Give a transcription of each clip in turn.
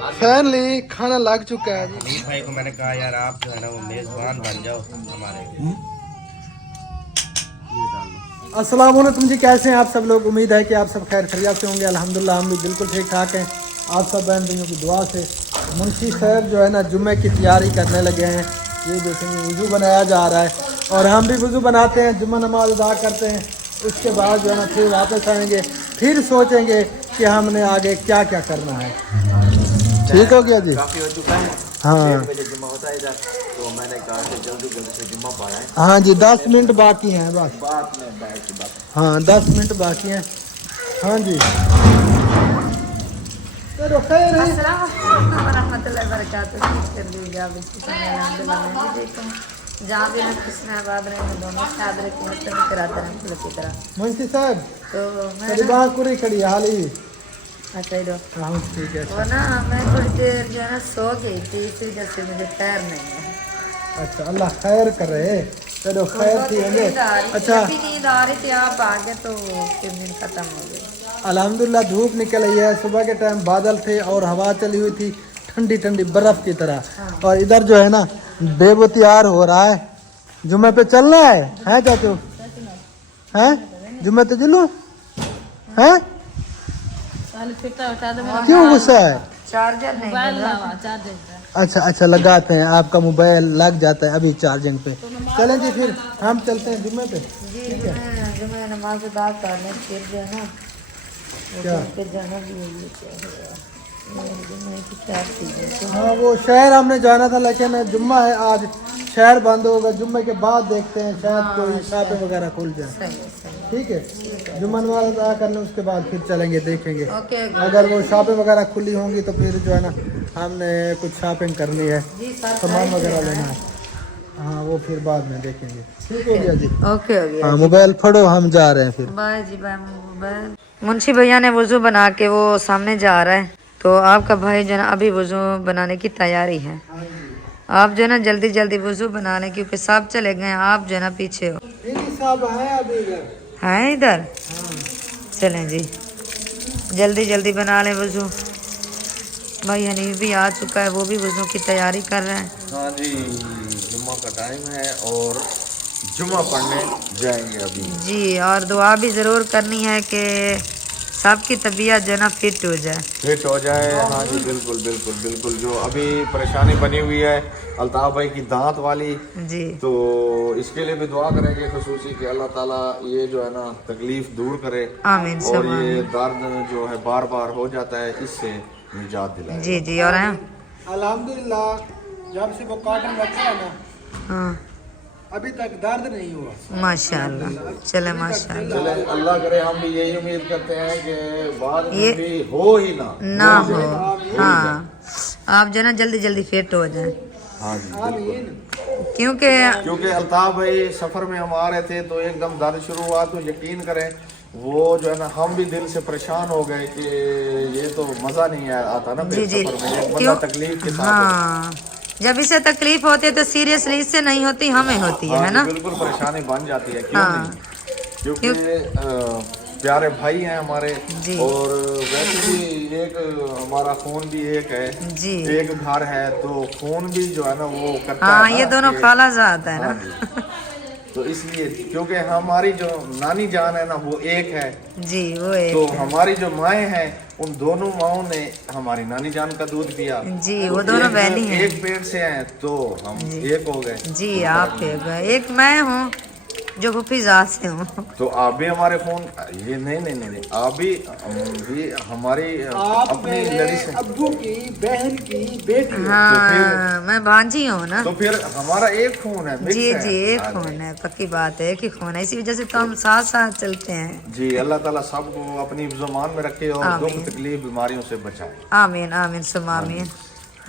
Finally खाना लग चुका है जी। अली भाई को मैंने कहा यार आप जो है ना वो मेजबान बन जाओ हमारे। अस्सलाम वालेकुम जी, कैसे हैं आप सब लोग। उम्मीद है कि आप सब खैर खैरियत से होंगे। अल्हम्दुलिल्लाह हम भी बिल्कुल ठीक ठाक हैं, आप सब बहन भाइयों की दुआ से। मुंशी साहब जो है ना जुम्मे की तैयारी करने लगे हैं। ये देखेंगे वज़ू बनाया जा रहा है और हम भी वज़ू बनाते हैं, जुम्मा नमाज अदा करते हैं। उसके बाद जो है ना फिर वापस आएंगे, फिर सोचेंगे कि हमने आगे क्या क्या करना है। ठीक हो गया जी, काफी हो चुका है। हाँ जुम्मा होता है इधर, तो मैंने कहा कि जल्दी जल्दी से जुम्मा पढ़ा है। हाँ जी, 10 मिनट बाकी हैं बस। बात में बैठ की बात। हाँ 10 मिनट बाकी हैं। हाँ जी चलो खैर है। जहाँ भी हम हुस्नाबाद रहे दोनों शाद रहे कराते रहे फूल की तरह। मुंशी साहब तो मैं करीबा कुरी खड़ी हाल ही। अच्छा ही हाँ ठीक है। वो ना मैं थोड़ी देर जो है ना सो गई थी, इसी वजह से मुझे खैर नहीं है। अच्छा अल्लाह खैर करे। चलो खैर थी हमें। अच्छा नींद आ रही थी, आप आ गए तो फिर नींद खत्म हो गई। अल्हम्दुलिल्लाह धूप निकल आई है। सुबह के टाइम बादल थे और हवा चली हुई थी ठंडी ठंडी बर्फ की तरह। और इधर जो है ना बेबो तैयार हो रहा है, जुम्मे पे चलना है चाचू? हैं जुम्मे पे चलो हैं? क्यों गुस्सा है? चार्जर नहीं, अच्छा अच्छा लगाते हैं, आपका मोबाइल लग जाता है अभी चार्जिंग पे। चलें जी फिर हम चलते हैं जुम्मे पे। जी मैं नमाज अदा करने फिर जो है ना क्या फिर जाना भी है। हाँ वो शहर हमने जाना था, लेकिन जुम्मा है आज, शहर बंद होगा। जुम्मे के बाद देखते हैं, शायद कोई शॉपें वगैरह खुल जाए। ठीक है, जुम्मा नमाज अदा करने उसके बाद फिर चलेंगे, देखेंगे। अगर वो शॉपें वगैरह खुली होंगी तो फिर जो है ना हमने कुछ शॉपिंग करनी है, सामान वगैरह लेना है। हाँ वो फिर बाद में देखेंगे। ठीक हो गया जी, ओके हो गया। हाँ मोबाइल फड़ो, हम जा रहे हैं फिर। बाय जी बाय। मोबाइल मुंशी भैया ने वजू बना के वो सामने जा रहा है, तो आपका भाई जो है ना अभी वजू बनाने की तैयारी है। आप जो है ना जल्दी जल्दी वजू बना लें, क्योंकि सब चले गए, आप जो है ना पीछे हो। सब है अभी इधर। हैं इधर? चलें जी जल्दी जल्दी बना लें वजू। भाई हनीफ भी आ चुका है, वो भी वजू की तैयारी कर रहे हैं। हाँ जी, जुम्मा का टाइम है और जुम्मा पढ़ने जाएंगे अभी जी, और दुआ भी ज़रूर करनी है कि सबकी तबीयत जो है ना फिट हो जाए। फिट हो जाए। हाँ जी बिल्कुल बिल्कुल बिल्कुल। जो अभी परेशानी बनी हुई है अल्ताफ भाई की दांत वाली जी, तो इसके लिए भी दुआ करेंगे खसूसी कि अल्लाह ताला ये जो है ना तकलीफ दूर करे आमीन और ये दर्द जो है बार बार हो जाता है इससे निजात दिलाए। जी जी। और हैं अल्हम्दुलिल्लाह जब से वो कॉटन रखा है ना हाँ अभी तक दर्द नहीं हुआ। माशाल्लाह। चले माशाल्लाह। चले अल्लाह करे, हम भी यही उम्मीद करते हैं कि बाद में भी हो ही ना हो। हाँ आप जो है ना जल्दी जल्दी फिट हो जाए। हाँ जी बिल्कुल। क्योंकि अल्ताफ भाई सफर में हम आ रहे थे तो एकदम दर्द शुरू हुआ, तो यकीन करें वो जो है ना हम भी दिल से परेशान हो गए कि ये तो मजा नहीं आता ना जी जी सफर में, एक बंदा क्यों तकलीफ के साथ हाँ जब इसे तकलीफ होती है तो सीरियसली इससे नहीं होती, हमें होती है ना। बिल्कुल परेशानी बन जाती है। क्यों हाँ नहीं? क्योंकि प्यारे भाई हैं हमारे जी। और वैसे भी एक हमारा खून भी एक है जी, एक घर है, तो खून भी जो है ना वो करता हाँ है ना ये दोनों कि- खालाजाद है हाँ ना। जी। तो इसलिए क्योंकि हमारी जो नानी जान है ना वो एक है, जी वो एक तो है। हमारी जो माएँ हैं उन दोनों माओं ने हमारी नानी जान का दूध पिया। जी तो वो दोनों एक- वैली हैं। एक पेट से हैं तो हम एक हो गए। जी आप एक मैं हूँ जो हुफिजात से हूँ। तो आप भी हमारे फोन ये नहीं आप भी हमारी अपनी लड़ी से अब्बू की बहन की बेटी। हाँ मैं भांजी हूँ ना। तो फिर हमारा एक खून है, मिक्स जी है। जी एक हाँ खून है, पक्की बात है, एक ही खून है, इसी वजह से तो हम साथ साथ चलते हैं। जी। अल्लाह ताला सबको अपनी ज़ुबान में रखे और दुख आमीन। तकलीफ बीमारियों से बचाए। आमीन आमीन सुम आमीन।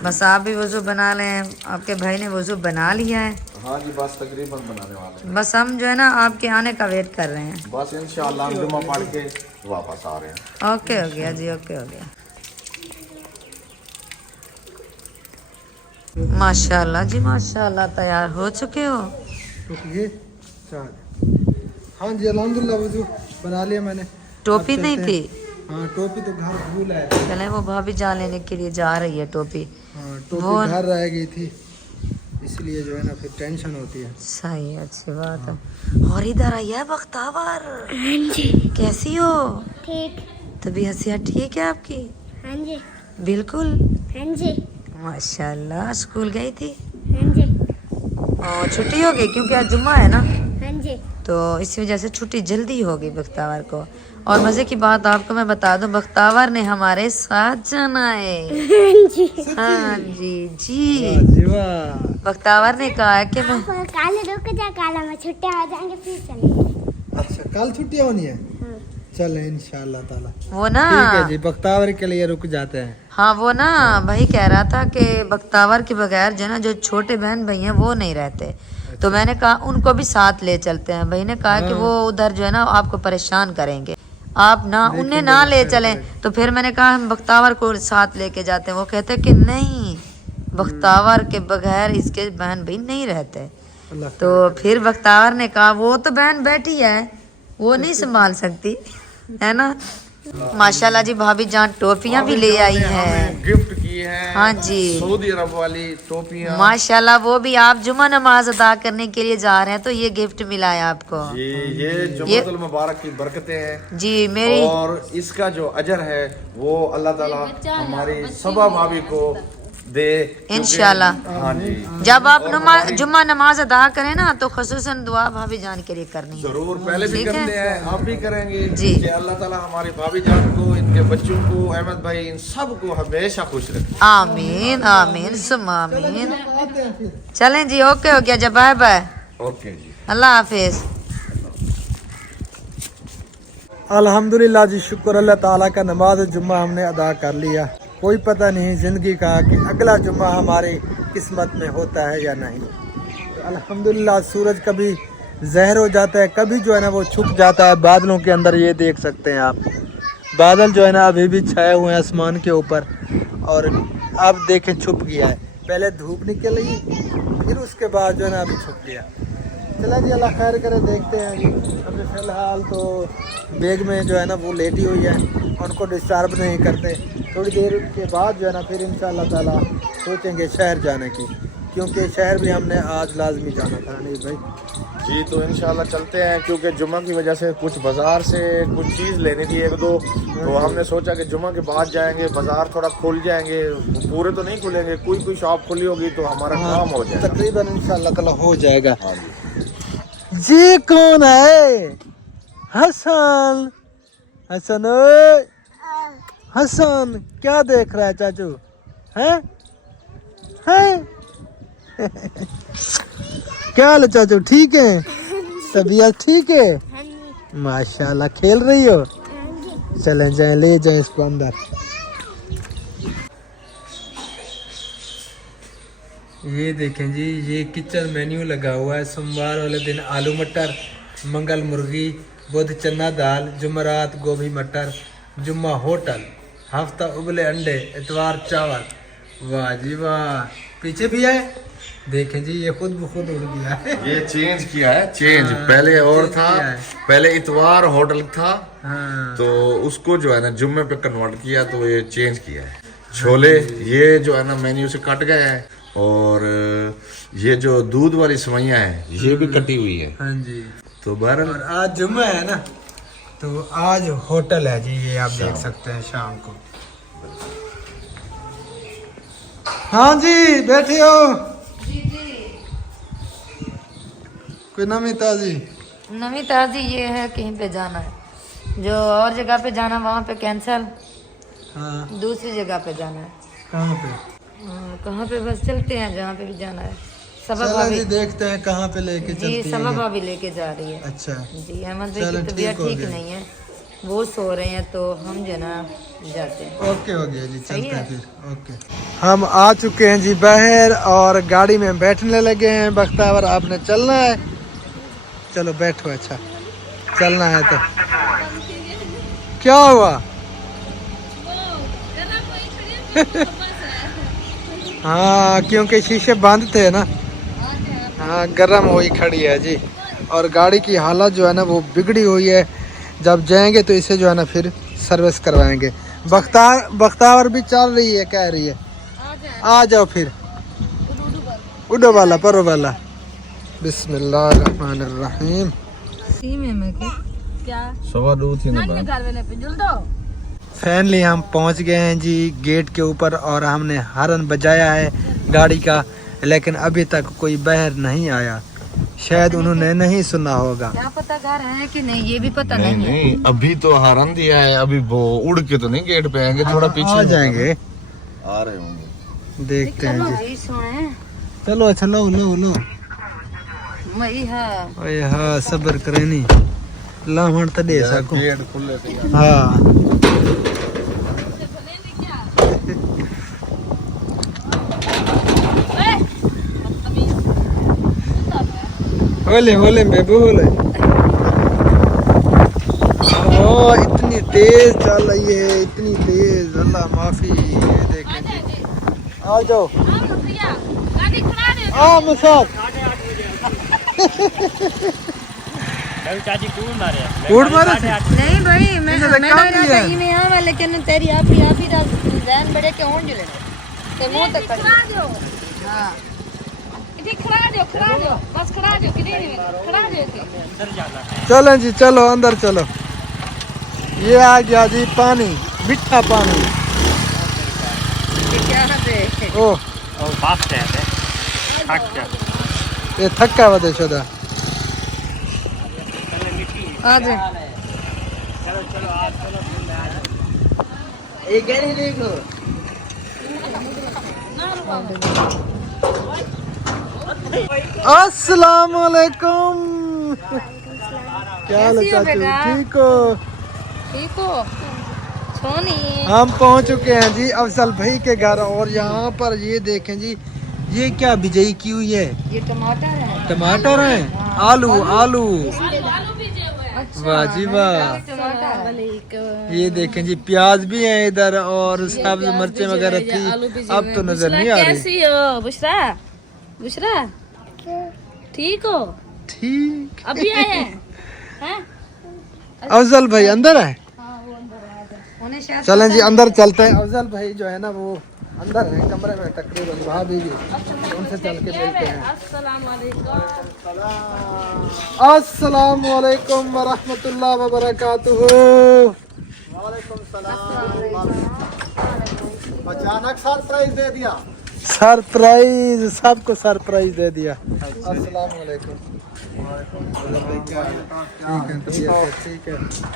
बस आप भी वजू बना लें, आपके भाई ने वजू बना लिया है। हाँ जी बस तकरीबन बनाने वाले हैं। बस हम जो है ना आपके आने का वेट कर रहे हैं। बस इंशाल्लाह हम जुम्मा पढ़ के वापस आ रहे हैं। ओके हो गया जी, ओके हो गया। माशाल्लाह जी माशाल्लाह, तैयार हो चुके हो। तो ये हाँ जी अल्हम्दुलिल्लाह वजू बना लिया मैंने। टोपी अब नहीं चलते थी? हैं। हाँ टोपी तो घर भूल है। चले वो भाभी जान लेने के लिए जा रही है टोपी। हाँ टोपी वो- घर रह गई थी, इसलिए जो है ना फिर टेंशन होती है। सही, अच्छी बात है। और इधर आई है बख्तावर। कैसी हो? ठीक। तबीयत सेहत ठीक है आपकी? हाँ जी। बिल्कुल। हाँ जी। माशाल्लाह। स्कूल गई थी? हाँ जी। और छुट्टी हो गई क्योंकि आज जुम्मा है ना, हाँ जी। तो इसी वजह से छुट्टी जल्दी हो गई बख्तावर को। और मजे की बात आपको मैं बता दूं, बख्तावर ने हमारे साथ जाना है। हाँ जी। हाँ जी जी। जी वाह। बख्तावर ने कहा है कि मैं आप काल रुक जा, काला में छुट्टियां आ जाएंगे फिर चलेंगे। अच्छा कल छुट्टियाँ होनी है? चले इंशाल्लाह ताला। वो ना, ठीक है जी, बख्तावर के लिए रुक जाते हैं। हाँ वो ना भाई कह रहा था कि बख्तावर के बगैर जो है ना जो छोटे बहन भाई हैं वो नहीं रहते, तो मैंने कहा उनको भी साथ ले चलते हैं। भाई ने कहा कि वो उधर जो है ना आपको परेशान करेंगे, आप ना उन्हें ना ले चलें। तो फिर मैंने कहा हम बख्तावर को साथ लेके जाते हैं। वो कहते कि नहीं, बख्तावर के बगैर इसके बहन भाई नहीं रहते। अल्लाह तो फिर बख्तावर ने कहा वो तो बहन बैठी है, वो नहीं संभाल सकती, है ना। माशाल्लाह जी भाभी जान टोपियां भी ले आई है। गिफ्ट की है। हाँ जी। सऊदी अरब वाली टोपियां। माशाल्लाह, वो भी आप जुमा नमाज अदा करने के लिए जा रहे हैं तो ये गिफ्ट मिला है आपको। ये जुम्मतुल मुबारक की बरकतें हैं जी मेरी। और इसका जो अजर है वो अल्लाह ताला हमारी सबा भाभी को दे इंशाल्लाह। हाँ जी। जब आप जुम्मा नमाज अदा करें ना तो खसूसन दुआ भाभी जान के लिए करनी है। जरूर, पहले भी ठीक है? करते हैं, आप भी करेंगे जी। कि अल्लाह ताला हमारी भाभी जान को, इनके बच्चों को, अहमद भाई, इन सब को हमेशा खुश रखे। आमीन आमीन सुम आमीन। चलें जी, ओके हो गया, जब बाय बाय, ओके जी, अल्लाह हाफिज। अल्हम्दुलिल्लाह जी, शुक्र अल्लाह ताला का, नमाज जुम्मा हमने अदा कर लिया। कोई पता नहीं ज़िंदगी का कि अगला जुम्मा हमारी किस्मत में होता है या नहीं। तो अल्हम्दुलिल्लाह सूरज कभी ज़हर हो जाता है, कभी जो है ना वो छुप जाता है बादलों के अंदर। ये देख सकते हैं आप, बादल जो है ना अभी भी छाए हुए हैं आसमान के ऊपर, और अब देखें छुप गया है। पहले धूप निकली, फिर उसके बाद जो है ना अभी छुप गया। चला जी, अल्लाह खैर करे, देखते हैं जी। अभी फ़िलहाल तो बेग में जो है ना वो लेटी हुई है, उनको डिस्टर्ब नहीं करते। थोड़ी देर के बाद जो है ना फिर इंशाअल्लाह ताला सोचेंगे शहर जाने की, क्योंकि शहर भी हमने आज लाजमी जाना था। नहीं भाई जी, तो इंशाल्लाह चलते हैं, क्योंकि जुम्मा की वजह से कुछ बाजार से कुछ चीज़ लेनी थी एक दो, तो हमने सोचा कि जुम्मा के बाद जाएंगे, बाजार थोड़ा खुल जाएंगे, पूरे तो नहीं खुलेंगे, कोई शॉप खुली होगी तो हमारा काम हो जाएगा तकरीबन इंशाअल्लाह ताला हो जाएगा। ये कौन है? हसन, हसन ओए, हसन क्या देख रहा है चाचू? हैं हैं क्या हाल है चाचू, ठीक है? तबीयत ठीक है? माशाल्लाह, खेल रही हो? चलें जाएं, ले जाएं इसको अंदर। ये देखें जी, ये किचन मेन्यू लगा हुआ है। सोमवार वाले दिन आलू मटर, मंगल मुर्गी, बुध चना दाल, जुमरात गोभी मटर, जुम्मा होटल, हफ्ता उबले अंडे, इतवार चावल। वाह जी वाह, पीछे भी है देखें जी, ये खुद ब खुद उड़ गया है। ये चेंज किया है, चेंज हाँ, पहले और चेंज था, किया है। पहले इतवार होटल था, हाँ तो उसको जो है ना जुम्मे पे कन्वर्ट किया, तो ये चेंज किया है। छोले ये जो है ना मेन्यू से कट गए हैं, और ये जो दूध वाली सेवइयां हैं ये भी कटी हुई है। हाँ जी। तो बहरहाल और आज जुम्मा है ना, तो आज होटल है जी, ये आप देख सकते हैं शाम को। हाँ जी, बैठे हो? कोई नमी ताजी? नवी ताजी ये है कहीं पे जाना है, जो और जगह पे जाना वहाँ पे कैंसल, हाँ, दूसरी जगह पे जाना है। कहाँ पे? कहाँ पे, बस चलते हैं जहाँ पे भी जाना है। सबा चलो भाभी जी, देखते हैं कहाँ पे लेके जी, चलती सबा है। भाभी लेके जा रही है। अच्छा, जी, अहमद भाई चलो, की तबीयत ठीक हो ठीक गया। नहीं है, वो सो रहे हैं, तो हम जो ना जाते हैं। ओके हो गया जी, सही चलते हैं है। फिर। ओके, हम आ चुके हैं जी बाहर, और गाड़ी में बैठने लगे हैं। बख्तावर, आपने चलना है? चलो बैठो। अच्छा, चलना है तो क्या हुआ? हाँ, क्योंकि शीशे बंद थे ना। हाँ, गर्म हुई खड़ी है जी, और गाड़ी की हालत जो है ना वो बिगड़ी हुई है। जब जाएंगे तो इसे जो है ना फिर सर्विस करवाएंगे। बख्तावर भी चल रही है, कह रही है आ जाओ फिर। उडो वाला परो वाला। बिस्मिल्लाहिर्रहमानिर्रहीम। फाइनली हम पहुंच गए हैं जी गेट के ऊपर और हमने हॉर्न बजाया है गाड़ी का, लेकिन अभी तक कोई बाहर नहीं आया। शायद उन्होंने नहीं सुना होगा। क्या पता घर है कि नहीं, ये भी पता नहीं नहीं है। नहीं, अभी तो हॉर्न दिया है, अभी वो उड़ के तो नहीं गेट पे आएंगे, थोड़ा पीछे आ जाएंगे, आ रहे होंगे। देखते हैं जी। भाई सुने चलो अच्छा लो लो लो। वही है। ओए हाँ सब्र करे नहीं लाहण तो दे सको। गेट खुले थे। हाँ होले होले बेबू होले। ओ इतनी तेज चल रही है, इतनी तेज, अल्लाह माफी। ये देखें आ जाओ मसाद चाची कूद मारे कूद मारे नहीं भाई मैं इन्हें मैं काम ना किया है। सही में हाँ लेकिन तेरी आप ही ध्यान बड़े के हों जुले ते मुंह तक कर हां खड़ा दो बस खड़ा दो कि नहीं खड़ा दो अंदर जाना है। चलें जी, चलो अंदर चलो। ये आ गया जी पानी, मीठा पानी। क्या है ओ और बाप से है थक जा। ये थक्का वदे शुदा। आ जा अस्सलाम वालेकुम। क्या हाल है कैसी हो चाचू, बेटा? ठीक हो? ठीक हो सोनी हम पहुंच चुके हैं जी अफजल भाई के घर और यहाँ पर ये देखें जी, ये क्या बिजाई की हुई है? ये टमाटर है टमाटर हैं, आलू आलू। वाह जी वाह। टमाटर ये देखें जी प्याज भी हैं इधर और सब्ज मिर्चें वगैरह थी, अब तो नजर नहीं आ रही। कैसी हो बुशरा? बुशरा ठीक हो? ठीक अभी आए हैं? हैं? अफजल भाई अंदर है। उन्हें शायद चलें जी अंदर चलते हैं। अफजल भाई जो है ना वो अंदर है कमरे में, तकरीबन भाभी जी, उनसे चल के मिलते हैं। अस्सलाम वालेकुम। अस्सलाम वालेकुम वरहमतुल्लाह वबरकातुहू। अचानक सरप्राइज दे दिया। सरप्राइज, सबको सरप्राइज दे दिया। अस्सलाम वालेकुम। ठीक है, ठीक है।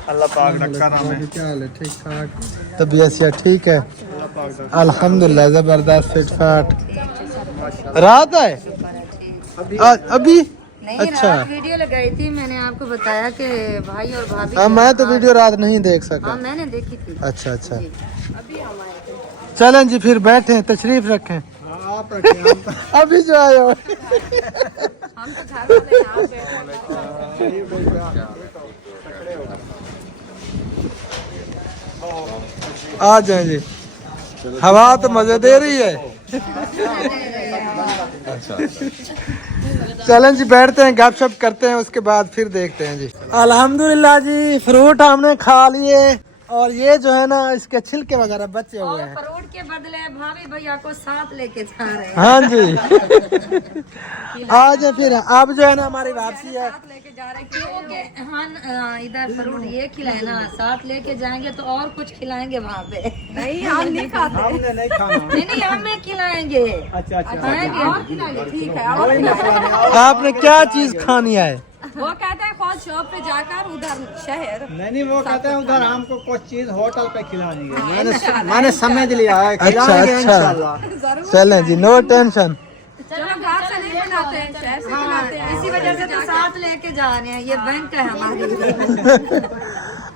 अल्लाह पाक रखा था हमें। क्या हाल है? ठीक ठाक, तबीयत से ठीक है? अल्हम्दुलिल्लाह जबरदस्त फिट फाट। रात है अभी? नहीं अच्छा। रात वीडियो लगाई थी मैंने, आपको बताया कि भाई और भाभी हाँ मैं तो वीडियो रात नहीं देख सका। हाँ मैंने देखी थी। अच्छा अच्छा, चलें जी फिर बैठे, तशरीफ रखें। आप रखें, अभी जो आए हो। हम तो घर वाले यहाँ आ जाए जी, हवा तो मजे दे रही है। चलें जी बैठते हैं, गपशप करते हैं, उसके बाद फिर देखते हैं जी। अल्हम्दुलिल्लाह जी फ्रूट हमने खा लिए और ये जो है ना इसके छिलके वगैरह बचे हुए हैं। फ्रूट के बदले भाभी भैया को साथ लेके जा रहे हैं। हाँ जी। आज फिर अब जो है ना हमारी वापसी है। साथ लेके जा रहे हैं क्योंकि हाँ इधर फ्रूट ये खिलाए ना, साथ लेके जाएंगे तो और कुछ खिलाएंगे वहाँ पे। नहीं हम नहीं खाते। हमने नहीं खाना। नहीं हमें खिलाएंगे। अच्छा अच्छा, खाएंगे और खिलाएंगे, ठीक है और आपने क्या चीज खानी है? वो कहते हैं खुद शॉप पे जाकर उधर शहर नहीं वो कहते हैं उधर हमको कुछ चीज होटल पे खिलानी है। मैंने समझ लिया है, अच्छा खिलाएंगे अच्छा, इंशाल्लाह। चलें जी, नो टेंशन। चलो घर से नहीं बनाते हैं, शहर से बनाते हैं। इसी वजह से तो साथ लेके जा रहे हैं, ये बैंक है हमारी।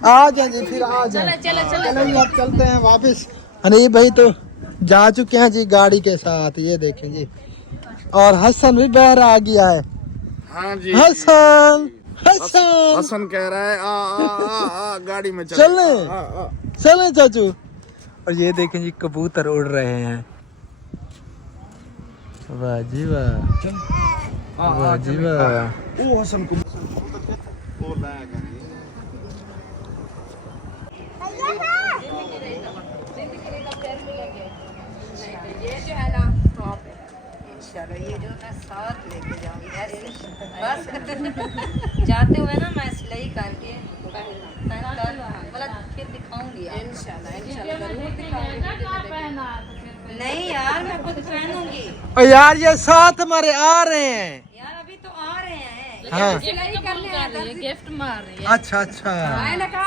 आ जाए जी, फिर आ जाए। चलो चलो जी अब चलते हैं वापस। अरे भाई तो जा चुके हैं जी गाड़ी के साथ, ये देखें जी। और हसन भी बाहर आ गया है। हाँ जी, हसन हसन हसन कह रहा है आ गाड़ी में चलें चलें चाचू। और ये देखें जी कबूतर उड़ रहे हैं। वाह जी वाह, वाह जी वाह। ओ हसन को ये जो है ना टॉप है। इंशाल्लाह ये जो मैं साथ लेके जाऊंगी ऐसे बस जाते हुए ना मैं सिलाई करके मतलब फिर दिखाऊंगी यार। इंशाल्लाह जरूर दिखाऊंगी। नहीं यार मैं खुद पहनूंगी और यार ये साथ हमारे आ रहे हैं। यार, अभी तो आ रहे हैं। हाँ सिलाई करने है, गिफ्ट मार रही है। अच्छा अच्छा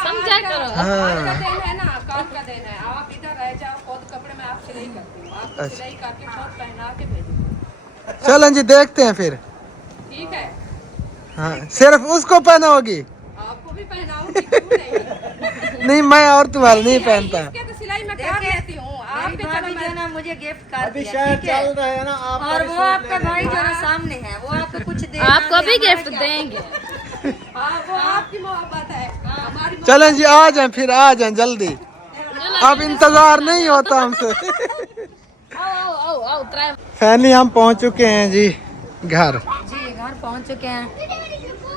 समझा करो। हाँ। आज का दिन है ना, काम का दिन है। आप इधर रह जाओ, खुद कपड़े में आप सिलाई करती हूँ, आपको सिलाई करके खुद पहना के भेजूंगी। चलें जी देखते हैं फिर। ठीक है, हाँ सिर्फ उसको पहनाओगी? आपको भी पहनाऊंगी, क्यों नहीं? नहीं मैं और तुम्हारा नहीं पहनता। इसके तो सिलाई मैं कर लेती हूँ। आप मेरी भाभी जो है ना मुझे गिफ्ट कर अभी दिया, शायद ठीक है? चल रहे हैं ना आप। और वो आपका भाई जो है सामने है, वो आपको कुछ दे आपको भी गिफ्ट देंगे। वो आपकी मोहब्बत है, हमारी चलें जी आ जाएं फिर आ जाएं जल्दी। अब इंतजार नहीं होता हमसे। आओ फाइनली हम पहुंच चुके हैं जी घर। जी घर पहुंच चुके हैं।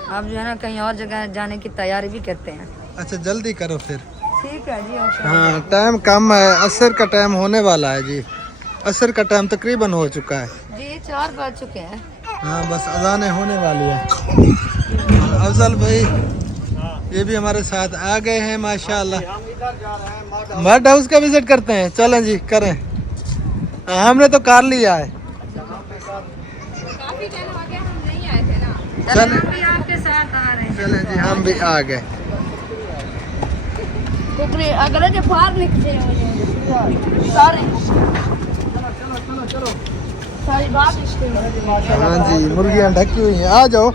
अब जो है ना कहीं और जगह जाने की तैयारी भी करते हैं। अच्छा जल्दी करो फिर। ठीक है जी ओके। हाँ टाइम कम है, असर का टाइम होने वाला है जी। असर का टाइम तकरीबन हो चुका है। जी 4 बज चुके हैं। हाँ बस अजानें होने वाली है। अफजल भाई ये भी हमारे साथ आ गए हैं माशाल्लाह। मड हाउस का विजिट करते हैं। चलें जी करें। हाँ, हमने तो कार लिया है। काफी दिन हो गया, हम नहीं आए थे ना। चलें हम भी आपके साथ आ रहे हैं। चलें जी हम भी आ गए। अगले जो बाहर निकले सारे सारी बात हाँ जी मुर्गियाँ ढकी हुई हैं, आ जाओ।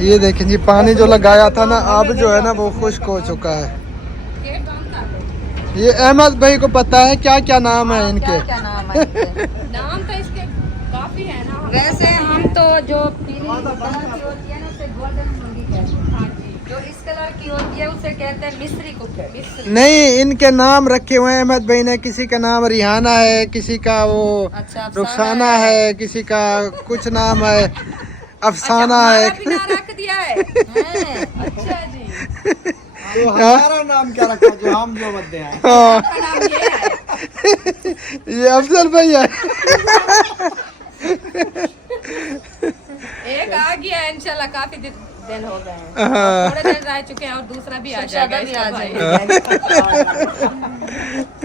ये देखें जी पानी जो लगाया था ना अब जो है ना वो खुश्क हो चुका है। ये अहमद भाई को पता है क्या क्या नाम है इनके? क्या नाम है इनके? नाम तो इसके काफी है ना। वैसे हम तो जो पीली कलर की होती है ना उसे गोल्डन मुर्गी कहते हैं। जो इस कलर की होती है उसे कहते हैं मिस्री कुकर। नहीं इनके नाम रखे हुए हैं अहमद भाई ने। किसी का नाम रिहाना है, किसी का वो अच्छा रुखसाना है, किसी का कुछ नाम है अफसाना है। रख दिया है। अच्छा जी, तो हमारा नाम क्या रखा जो हम जो बदले हैं? हाँ, आपका नाम ये है। ये अफजल भाई है। एक आ गया है इंशाल्लाह, काफी दिन हो गए हैं। हाँ। थोड़े दिन रह चुके हैं और दूसरा भी आ जाएगा। भी आ इसका भाई। जाएगा।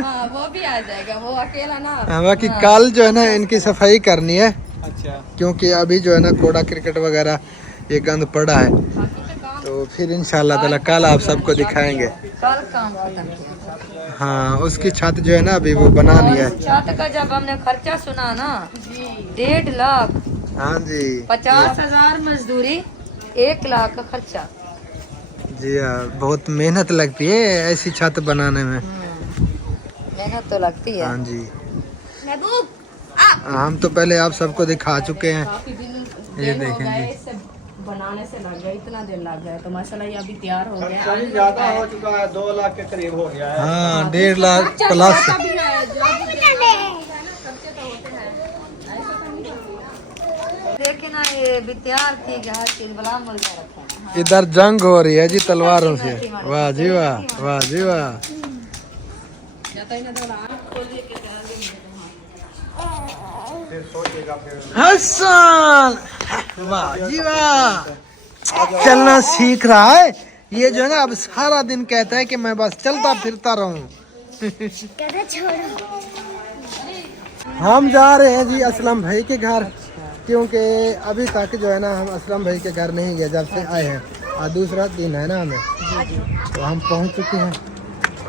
हाँ वो भी आ जाएगा, वो अकेला ना। हाँ, बाकी कल जो है ना इनकी सफाई करनी है अच्छा क्योंकि अभी जो है ना कूड़ा क्रिकेट वगैरह ये गंद पड़ा है। तो फिर इंशाल्लाह ताला कल आप सबको दिखाएंगे। कल काम खत्म किया। हाँ उसकी छत जो है ना अभी वो बनानी है। छत का जब हमने खर्चा सुना ना 1.5 लाख, हाँ जी 50,000 मजदूरी, 1 लाख का खर्चा। जी हाँ बहुत मेहनत लगती है ऐसी छत बनाने में। मेहनत तो लगती है। हाँ जी हम तो पहले आप सबको दिखा चुके हैं। काफी दिन ये हो देखें गए, जी इससे बनाने से लग गया, इतना दिन लग गया। तो माशाल्लाह ये अभी तैयार हो गया। खर्चा भी ज्यादा हो चुका है, 2 लाख के करीब हो गया है। हाँ 1.5 लाख प्लस। खर्चा भी है, जो भी देना होता है ना, खर्चे तो होते हैं। ऐसा तो नहीं होती ना। लेकिन ना ये भी तैयार थी कि हर चीज बला मुर्गा रखा। इधर जंग हो रही है जी तलवारों से। वाह जी वाह, वाह जी वाह। हसन वाह जी वाह चलना सीख रहा है ये जो है ना। अब सारा दिन कहता है कि मैं बस चलता फिरता रहूं। हम जा रहे हैं जी असलम भाई के घर क्योंकि अभी तक जो है ना हम असलम भाई के घर नहीं गए जब से आए हैं। आज दूसरा दिन है ना हमें, तो हम पहुंच चुके हैं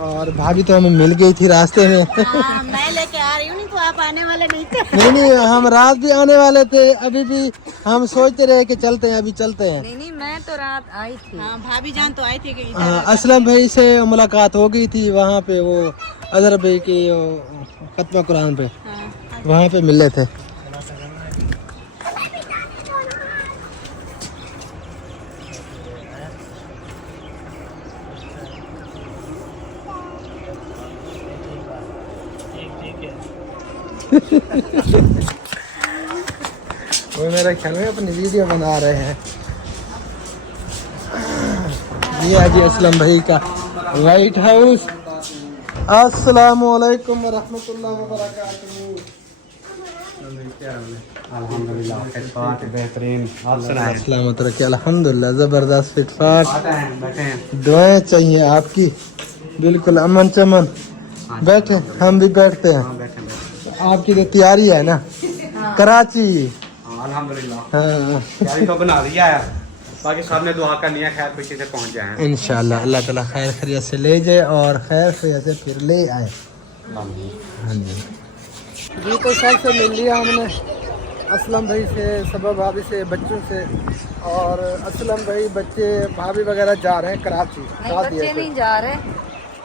और भाभी तो हमें मिल गई थी रास्ते में। मैं लेके आ रही हूँ, नहीं तो आप आने वाले नहीं थे। नहीं हम रात भी आने वाले थे, अभी भी हम सोचते रहे कि चलते हैं अभी चलते हैं। नहीं मैं तो रात आई थी। हाँ भाभी जान तो आई थी कि हाँ असलम भाई से मुलाकात हो गई थी वहाँ पे, वो अजहर भाई की खत्म कुरान पे वहाँ पे मिले थे। वो मेरे ख्याल में अपनी वीडियो बना रहे हैं। ये है जी असलम भाई का लाइट हाउस। अस्सलामु अलैकुम वरहमतुल्लाहि वबरकातुहू। अल्हम्दुलिल्लाह फिटफाट बेहतरीन। आप सुनाएं। सलामत रखिए, अल्हम्दुलिल्लाह जबरदस्त फिटफाट। बैठे हैं। दुआएं चाहिए आपकी, बिल्कुल अमन चमन। बैठे, हम भी बैठते हैं। आपकी तो तैयारी है ना कराची। अल्हम्दुलिल्लाह हाँ तैयारी तो बना लिया है, बाकी सब ने दुआ करनी है खैर खुशी से पहुंच जाए। इंशाल्लाह अल्लाह ताला खैर खैरियत से ले जाए और खैर खैरियत से फिर ले आए। हाँ जी तो सबसे मिल लिया हमने, असलम भाई से, सबा भाभी से, बच्चों से। और असलम भाई बच्चे भाभी वगैरह जा रहे हैं कराची। नहीं बच्चे नहीं जा रहे,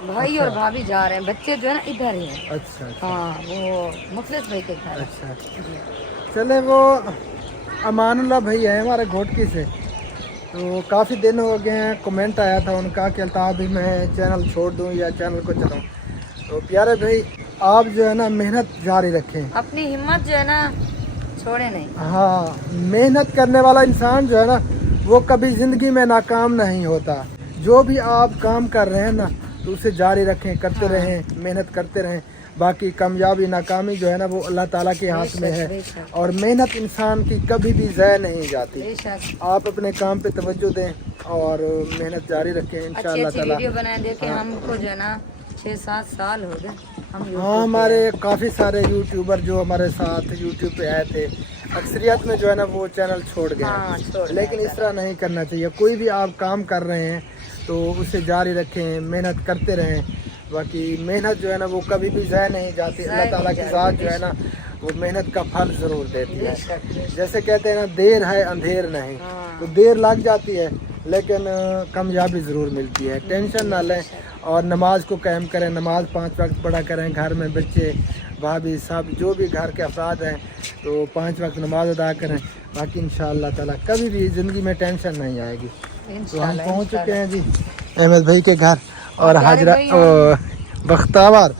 भाई और भाभी जा रहे हैं। बच्चे जो है ना इधर ही हैं। अच्छा हाँ वो मुखलिस भाई के घर। अच्छा चले, वो अमानुल्लाह भाई है हमारे घोटकी से, तो काफ़ी दिन हो गए हैं। कमेंट आया था उनका कि अल्ताफ़ भी मैं चैनल छोड़ दूं या चैनल को चलाऊं। तो प्यारे भाई आप जो है ना मेहनत जारी रखें, अपनी हिम्मत जो है ना छोड़े नहीं। हाँ मेहनत करने वाला इंसान जो है ना वो कभी ज़िंदगी में नाकाम नहीं होता। जो भी आप काम कर रहे हैं ना तो उसे जारी रखें, करते रहें, मेहनत करते रहें। बाकी कामयाबी नाकामी जो है ना वो अल्लाह ताला के हाथ में है। बेशक। और मेहनत इंसान की कभी भी ज़ाय नहीं जाती। बेशक। आप अपने काम पे तवज्जो दें और मेहनत जारी रखें अच्छी इंशाअल्लाह अच्छी ताला। वीडियो बनाए देखे हमको जो है ना 6-7 साल हो गए हम YouTube हाँ पे हमारे काफ़ी सारे यूट्यूबर जो हमारे साथ यूट्यूब पे आए थे, अक्सरियत में जो है ना वो चैनल छोड़ गए। हाँ, छोड़ लेकिन इस तरह नहीं करना चाहिए। कोई भी आप काम कर रहे हैं तो उसे जारी रखें, मेहनत करते रहें। बाकी मेहनत जो है ना वो कभी भी ज़ाय नहीं जाती। अल्लाह ताला की ज़ात जो है ना वो मेहनत का फल ज़रूर देती है। जैसे कहते हैं ना देर है अंधेर नहीं, तो देर लग जाती है लेकिन कामयाबी ज़रूर मिलती है। टेंशन ना लें और नमाज को कायम करें, नमाज 5 वक्त पढ़ा करें। घर में बच्चे भाभी सब जो भी घर के अफराद हैं तो 5 वक्त नमाज अदा करें। बाकी इंशाअल्लाह ताला कभी भी ज़िंदगी में टेंशन नहीं आएगी। तो हम पहुँच चुके हैं जी अहमद भाई के घर और हाजरा बख्तावर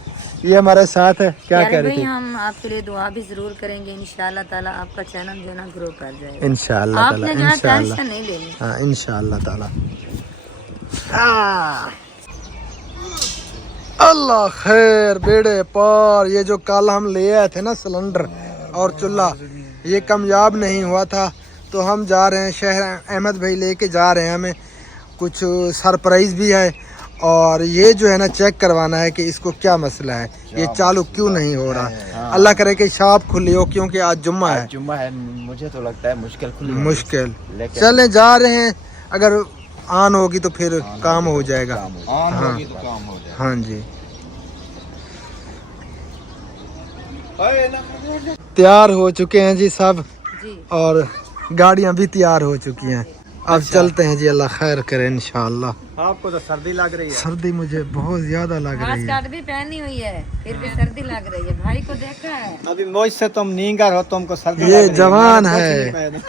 ये हमारे साथ है। क्या कह रही थी? हम आपके लिए दुआ भी जरूर करेंगे। इंशाअल्लाह ताला आपका चैनल जो है ना ग्रो कर जाएगा। इंशाअल्लाह ताला, आपने जहाँ इंशाअल्लाह टेंशन नहीं लेनी। हाँ इंशाअल्लाह ताला। हाँ। अल्लाह खैर बेड़े पर ये जो कल हम ले आए थे ना सिलेंडर और चूल्हा, ये कामयाब नहीं हुआ था तो हम जा रहे हैं शहर। अहमद भाई लेके जा रहे हैं, हमें कुछ सरप्राइज भी है और ये जो है ना चेक करवाना है कि इसको क्या मसला है, ये चालू क्यों नहीं हो रहा। अल्लाह करे कि शॉप खुली हो क्योंकि आज जुम्मा है। जुम्मा है, मुझे तो लगता है मुश्किल चले जा रहे हैं। अगर ऑन होगी तो फिर काम हो जाएगा। हाँ हाँ जी तैयार हो चुके हैं जी सब जी। और गाड़ियां भी तैयार हो चुकी हैं। अब चलते हैं जी, अल्लाह खैर करे इंशाअल्लाह। आपको तो सर्दी लग रही है। सर्दी मुझे बहुत ज्यादा लग रही है। स्कर्ट भी पहनी हुई है फिर भी सर्दी लग रही है। भाई को देखा है अभी मौज से तुम नींगर हो, तुमको सर्दी ये लग रही जवान मैंने है। कुछ नहीं पहना।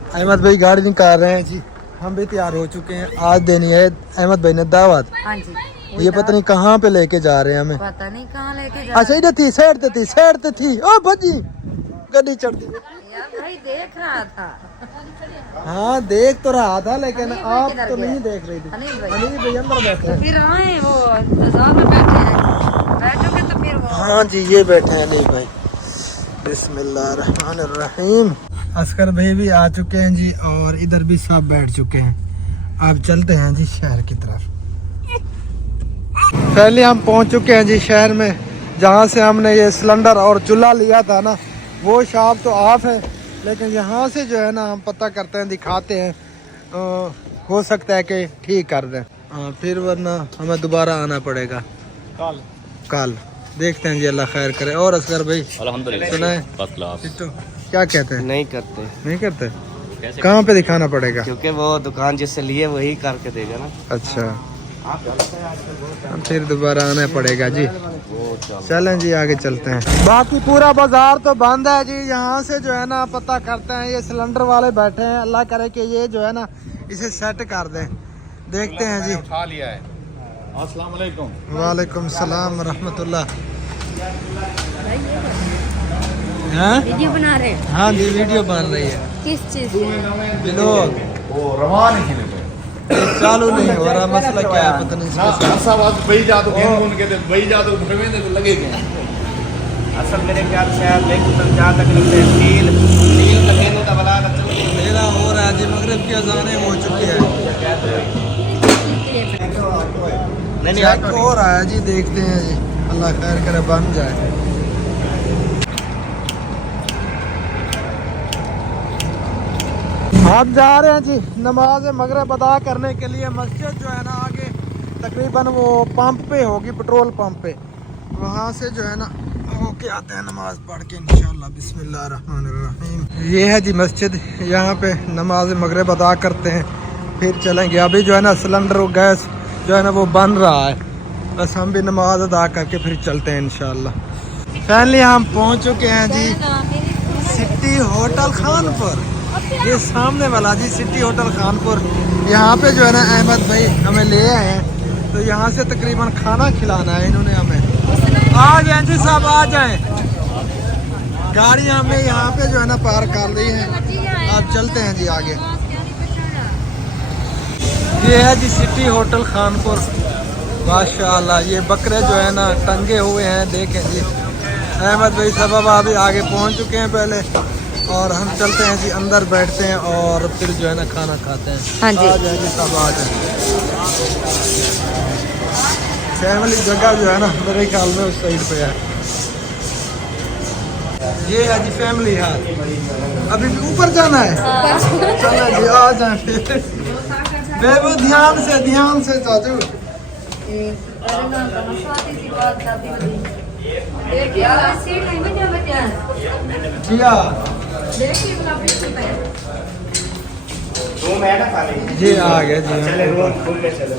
अहमद भाई गाड़ी निकाल रहे हैं जी, हम भी तैयार हो चुके हैं। आज देनी है अहमद भाई ने दावत। हाँ जी। ये पता नहीं कहाँ पे लेके जा रहे हैं हमें। पता नहीं कहाँ लेके जा अच्छा इधर थी, साइड पे थी। ओ भजी गड्डी चढ़ती। यार भाई देख रहा था। हाँ देख तो रहा था लेकिन अनिल भाई आप किधर तो गया? नहीं देख रही थी। अनिल भाई अनिल भाई अंदर बैठे हैं। फिर आए वो बाजार में बैठे हैं, बैठोगे तो फिर वो हाँ जी ये बैठे हैं अनिल भाई। बिस्मिल्लाहिर्रहमानिर्रहीम। असगर भाई भी आ चुके हैं जी और इधर भी सब बैठ चुके हैं। अब चलते हैं जी शहर की तरफ। पहले हम पहुंच चुके हैं जी शहर में, जहां से हमने ये सिलेंडर और चूल्हा लिया था ना वो शॉप तो ऑफ है, लेकिन यहाँ से जो है ना हम पता करते हैं, दिखाते हैं, हो सकता है कि ठीक कर दें। फिर वरना हमें दोबारा आना पड़ेगा कल। देखते हैं जी अल्लाह खैर करे। और असगर भाई सुना है क्या कहते हैं? नहीं करते नहीं करते? कहाँ पे दिखाना पड़ेगा? क्योंकि वो दुकान जिससे लिए वही करके देगा ना। अच्छा फिर दोबारा आना पड़ेगा जी। चलें जी आगे चलते हैं। बाकी पूरा बाजार तो बंद है जी। यहाँ से जो है ना पता करते हैं, ये सिलेंडर वाले बैठे हैं। अल्लाह करे कि ये जो है ना इसे सेट कर दें। देखते हैं जी। उठा लिया है। अस्सलाम वालेकुम। वालेकुम सलाम रहमतुल्लाह। वीडियो बना रहे हैं। हाँ जी वीडियो बन रही है। किस चीज की? ब्लॉग। वो रवान ही चालू नहीं हो रहा, मसला क्या है पता नहीं इसके साथ। ऐसा बात वही जा तो फोन के वही जा तो भरवेंदे तो लगेगा। असल मेरे ख्याल से आप देख जहाँ तक लगते हैं नील का खेलों का बला चल अंधेरा हो रहा है जी, मगरिब की अजानें हो चुकी है। नहीं चेक हो रहा है जी, देखते हैं जी, अल्लाह खैर करे बन जाए। हम जा रहे हैं जी नमाज मगरिब अदा करने के लिए। मस्जिद जो है ना आगे तकरीबन वो पंप पे होगी, पेट्रोल पंप पे, वहाँ से जो है ना होके आते हैं नमाज पढ़ के इंशाल्लाह। बिस्मिल्लाहिर्रहमानिर्रहीम। ये है जी मस्जिद, यहाँ पे नमाज मगरिब अदा करते हैं फिर चलेंगे। अभी जो है ना सिलेंडर और गैस जो है ना वो बन रहा है, बस हम भी नमाज अदा करके फिर चलते हैं इंशाल्लाह। फाइनली हम पहुँच चुके हैं जी सिटी होटल खानपुर, ये सामने वाला जी सिटी होटल खानपुर। यहाँ पे जो है ना अहमद भाई हमें ले आए हैं, तो यहाँ से तकरीबन खाना खिलाना है इन्होंने हमें। आ जाए जी साहब, आ जाएं। गाड़ी हमें यहाँ पे जो है ना पार्क कर दी है, अब चलते हैं जी आगे। ये है जी सिटी होटल खानपुर, माशाल्लाह। ये बकरे जो है ना टंगे हुए हैं, देखें जी। अहमद भाई साहब अभी आगे पहुँच चुके हैं पहले, और हम चलते हैं जी अंदर, बैठते हैं और फिर जो है ना खाना खाते हैं। हाँ जी। आ जाएंगे सब, आ जाएंगे। फैमिली जगह जो है ना मेरे ख्याल में उस साइड पे है। ये है जी फैमिली हाल। अभी भी ऊपर जाना है, चलो जी आ जाए फिर। बेबू ध्यान से चाचू। जिया रूम है ना खाली, जी आ गए जी। चले रूम खुलने चले।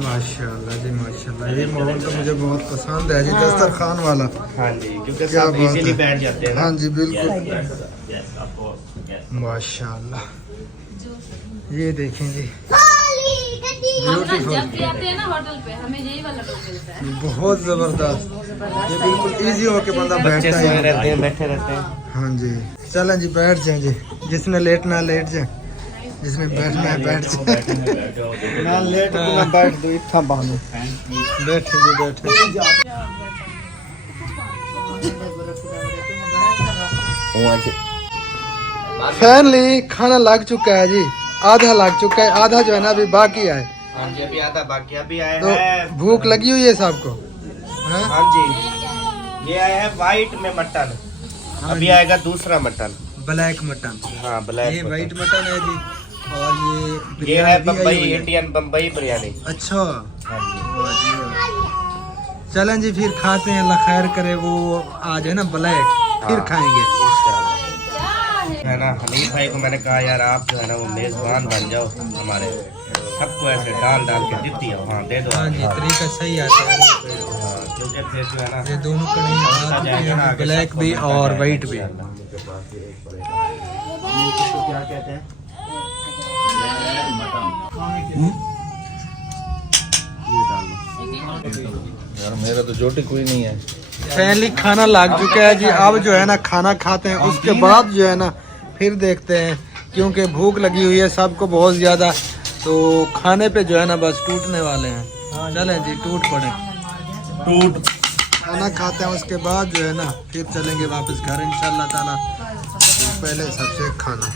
माशाल्लाह जी माशाल्लाह, ये माहौल तो मुझे बहुत पसंद है जी, दस्तरखान वाला। हाँ जी, क्योंकि क्या सब बात इजीली है। बैठ जाते हैं ना। हाँ जी बिल्कुल माशाल्लाह। ये देखें जी ब्यूटीफुल, जब भी आते हैं ना होटल पे हमें यही वाला रूम मिलता है। बहुत जबरदस्त। ये बिल्कुल इजी होके बंदा बच्चे बैठता सोए है। रहते हैं, बैठे रहते हैं। हाँ जी चलें जी, बैठ जाए जी, जिसने लेटना लेट जाए, जिसने बैठना है बैठ जाए। ना लेट तो मैं बैठ दो, इतना बांधो। बैठे जी बैठे। फाइनली खाना लग चुका है जी, आधा लग चुका है, आधा जो है ना अभी बाकी है। हाँ जी, अभी आधा बाकी, अभी आया तो है। भूख लगी हुई है सबको, हाँ? हाँ जी, ये आया है वाइट में मटन, अभी आएगा दूसरा मटन, ब्लैक मटन। हाँ ब्लैक ये मटन। वाइट मटन है जी, और ये ये बिरयानी है भी आई बम्बई, हुई है। इंडियन बम्बई बिरयानी। अच्छा हाँ जी, वाह जी वाह। चलें जी फिर खाते हैं, अल्लाह खैर करे। वो आ जाए ना ब्लैक, फिर हाँ। खाएंगे। है ना। हनीफ भाई को मैंने कहा यार आप जो है ना वो मेजबान बन जाओ हमारे, सबको ऐसे डाल के देती हो। हाँ दे दो। हाँ जी तरीका सही आता है। हाँ, क्योंकि फिर जो है ना ये दोनों कढ़ाई आ चुकी हैं, ब्लैक भी और वाइट भी। क्या कहते हैं, यार मेरा तो जोटी कोई नहीं है। फाइनली खाना लग चुका है जी, अब जो है ना खाना खाते हैं, उसके बाद जो है ना फिर देखते हैं, क्योंकि भूख लगी हुई है सबको बहुत ज़्यादा। तो खाने पे जो है ना बस टूटने वाले हैं। चलें जी टूट पड़े, खाना खाते हैं, उसके बाद जो है ना फिर चलेंगे वापस घर इंशाल्लाह ताला। तो पहले सबसे खाना।